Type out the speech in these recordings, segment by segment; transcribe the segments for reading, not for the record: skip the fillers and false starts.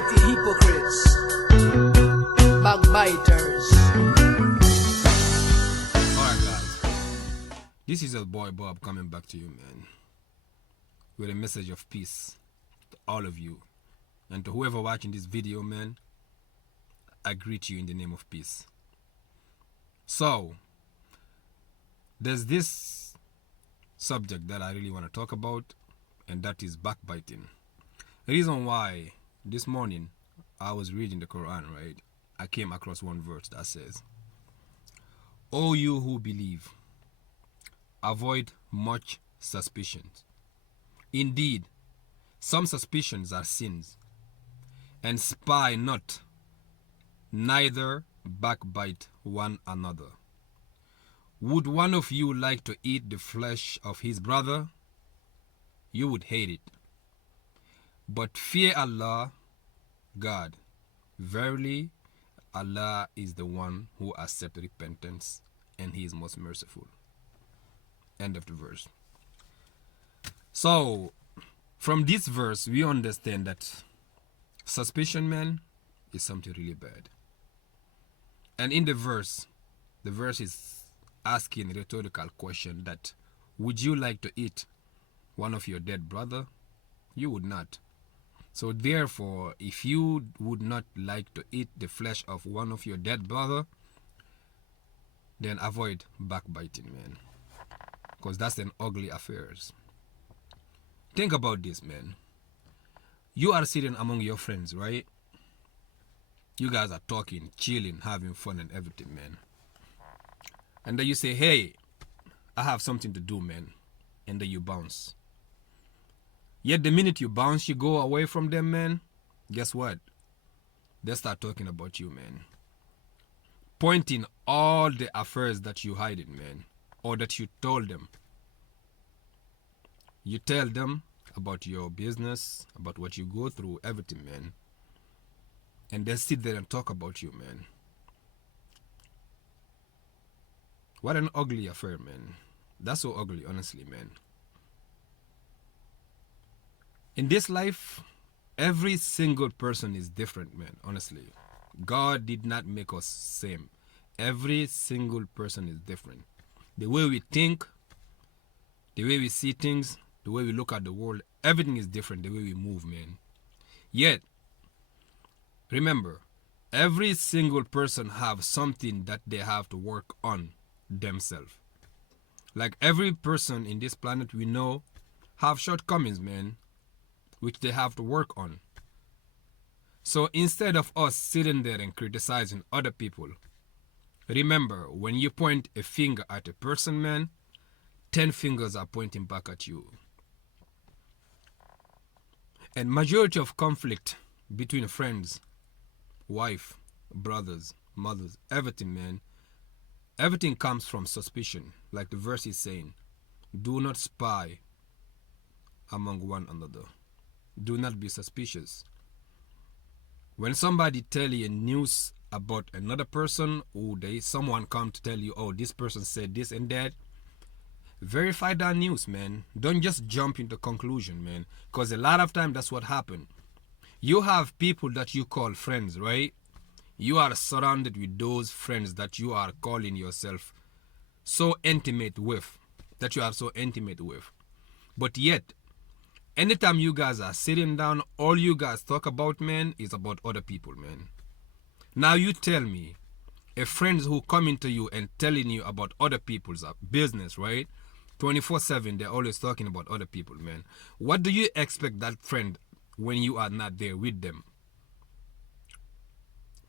mighty hypocrites, backbiters. Alright guys, this is your boy Bob coming back to you, man, with a message of peace to all of you, and to whoever watching this video, man, I greet you in the name of peace. So there's this subject that I really want to talk about, and that is backbiting. The reason why, this morning I was reading the Quran, right? I came across one verse that says, "O you who believe, avoid much suspicions. Indeed, some suspicions are sins, and spy not, neither backbite one another. Would one of you like to eat the flesh of his brother? You would hate it. But fear Allah, God. Verily, Allah is the one who accepts repentance, and He is most merciful." End of the verse. So, from this verse, we understand that suspicion, man, is something really bad. And in the verse is asking a rhetorical question that, would you like to eat one of your dead brother? You would not. So therefore, if you would not like to eat the flesh of one of your dead brother, then avoid backbiting, man, because that's an ugly affair. Think about this, man. You are sitting among your friends, right? You guys are talking, chilling, having fun and everything, man. And then you say, "Hey, I have something to do, man." And then you bounce. Yet the minute you bounce, you go away from them, man, guess what? They start talking about you, man. Pointing all the affairs that you hiding, man, or that you told them. You tell them about your business, about what you go through, everything, man. And they sit there and talk about you, man. What an ugly affair, man. That's so ugly, honestly, man. In this life, every single person is different, man, honestly. God did not make us same. Every single person is different. The way we think, the way we see things, the way we look at the world, everything is different, the way we move, man. Yet, remember, every single person have something that they have to work on themselves. Like every person in this planet we know have shortcomings, man, which they have to work on. So instead of us sitting there and criticizing other people, remember, when you point a finger at a person, man, 10 fingers are pointing back at you. And majority of conflict between friends, wife, brothers, mothers, everything, man, everything comes from suspicion. Like the verse is saying, do not spy among one another. Do not be suspicious. When somebody tell you news about another person, or someone come to tell you, oh, this person said this and that, verify that news, man. Don't just jump into conclusion, man, because a lot of time that's what happen. You have people that you call friends, right? You are surrounded with those friends that you are calling yourself so intimate with, that you are so intimate with. But yet, anytime you guys are sitting down, all you guys talk about, man, is about other people, man. Now you tell me, a friend who coming to you and telling you about other people's business, right? 24/7, they're always talking about other people, man. What do you expect that friend when you are not there with them?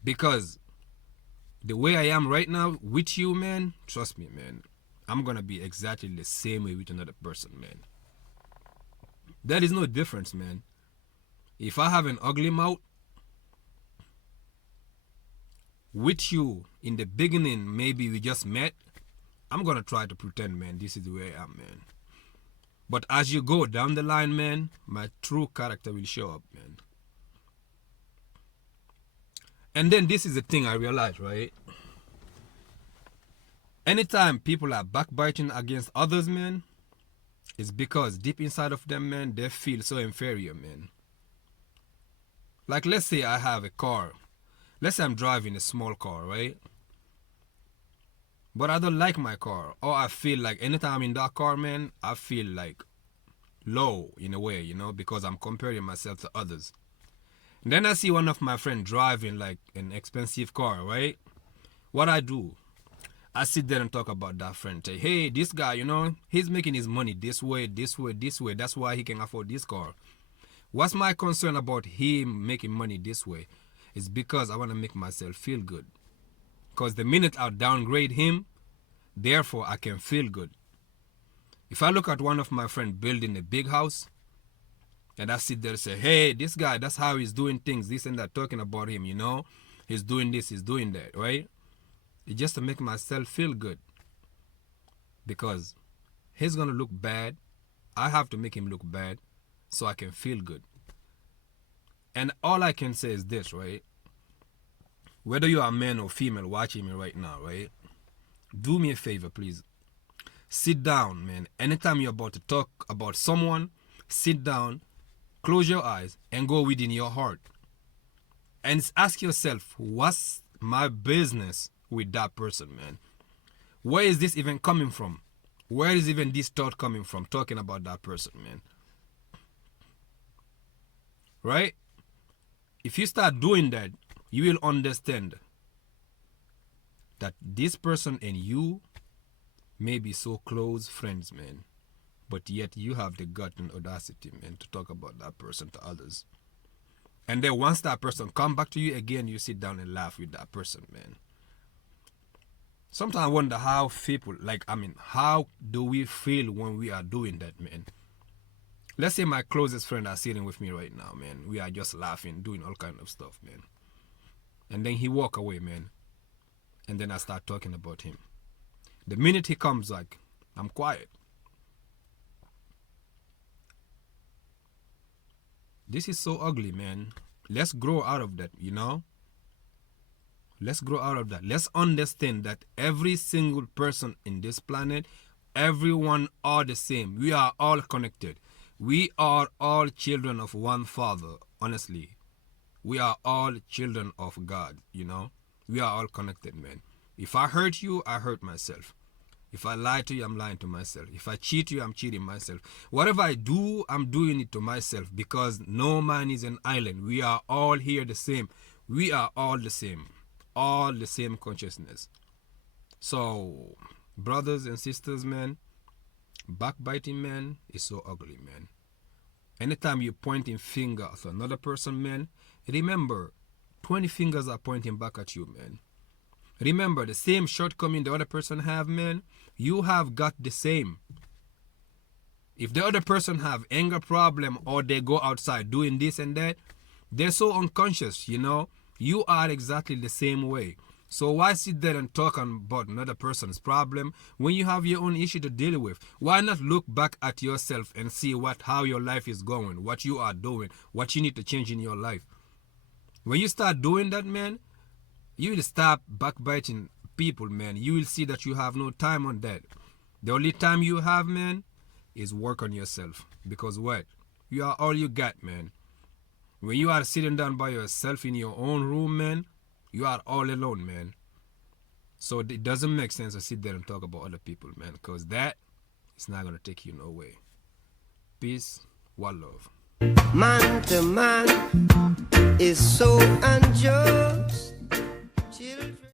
Because the way I am right now with you, man, trust me, man, I'm gonna be exactly the same way with another person, man. There is no difference, man. If I have an ugly mouth with you in the beginning, maybe we just met, I'm gonna try to pretend, man, this is the way I am, man. But as you go down the line, man, my true character will show up, man. And then this is the thing I realized, right? Anytime people are backbiting against others, man, it's because deep inside of them, man, they feel so inferior, man. Like, let's say I have a car. Let's say I'm driving a small car, right? But I don't like my car. Or I feel like anytime I'm in that car, man, I feel like low in a way, you know, because I'm comparing myself to others. And then I see one of my friends driving like an expensive car, right? What I do, I sit there and talk about that friend. Say, hey, this guy, you know, he's making his money this way, this way, this way. That's why he can afford this car. What's my concern about him making money this way? It's because I want to make myself feel good. Because the minute I downgrade him, therefore I can feel good. If I look at one of my friends building a big house, and I sit there and say, hey, this guy, that's how he's doing things, this and that, talking about him, you know, he's doing this, he's doing that, right? It's just to make myself feel good. Because he's going to look bad. I have to make him look bad so I can feel good. And all I can say is this, right? Whether you are man or female watching me right now, right? Do me a favor, please. Sit down, man. Anytime you're about to talk about someone, sit down, close your eyes, and go within your heart. And ask yourself, what's my business with that person, man? Where is this even coming from? Where is even this thought coming from, talking about that person, man? Right? If you start doing that, you will understand that this person and you may be so close friends, man. But yet you have the gut and audacity, man, to talk about that person to others. And then once that person come back to you again, you sit down and laugh with that person, man. Sometimes I wonder how people, how do we feel when we are doing that, man? Let's say my closest friend are sitting with me right now, man. We are just laughing, doing all kind of stuff, man. And then he walk away, man. And then I start talking about him. The minute he comes, like, I'm quiet. This is so ugly, man. Let's grow out of that, you know? Let's grow out of that. Let's understand that every single person in this planet, everyone are the same. We are all connected. We are all children of one Father, honestly. We are all children of God, you know? We are all connected, man. If I hurt you, I hurt myself. If I lie to you, I'm lying to myself. If I cheat you, I'm cheating myself. Whatever I do, I'm doing it to myself, because no man is an island. We are all here the same. We are all the same. All the same consciousness. So, brothers and sisters, man, backbiting, man, is so ugly, man. Anytime you're pointing finger at another person, man, remember, 20 fingers are pointing back at you, man. Remember, the same shortcoming the other person have, man, you have got the same. If the other person have anger problem, or they go outside doing this and that, they're so unconscious, you know. You are exactly the same way. So why sit there and talk about another person's problem when you have your own issue to deal with? Why not look back at yourself and see how your life is going, what you are doing, what you need to change in your life? When you start doing that, man, you will stop backbiting people, man. You will see that you have no time on that. The only time you have, man, is work on yourself. Because what? You are all you got, man. When you are sitting down by yourself in your own room, man, you are all alone, man. So it doesn't make sense to sit there and talk about other people, man, because that is not going to take you nowhere. Peace, one love. Man to man is so unjust.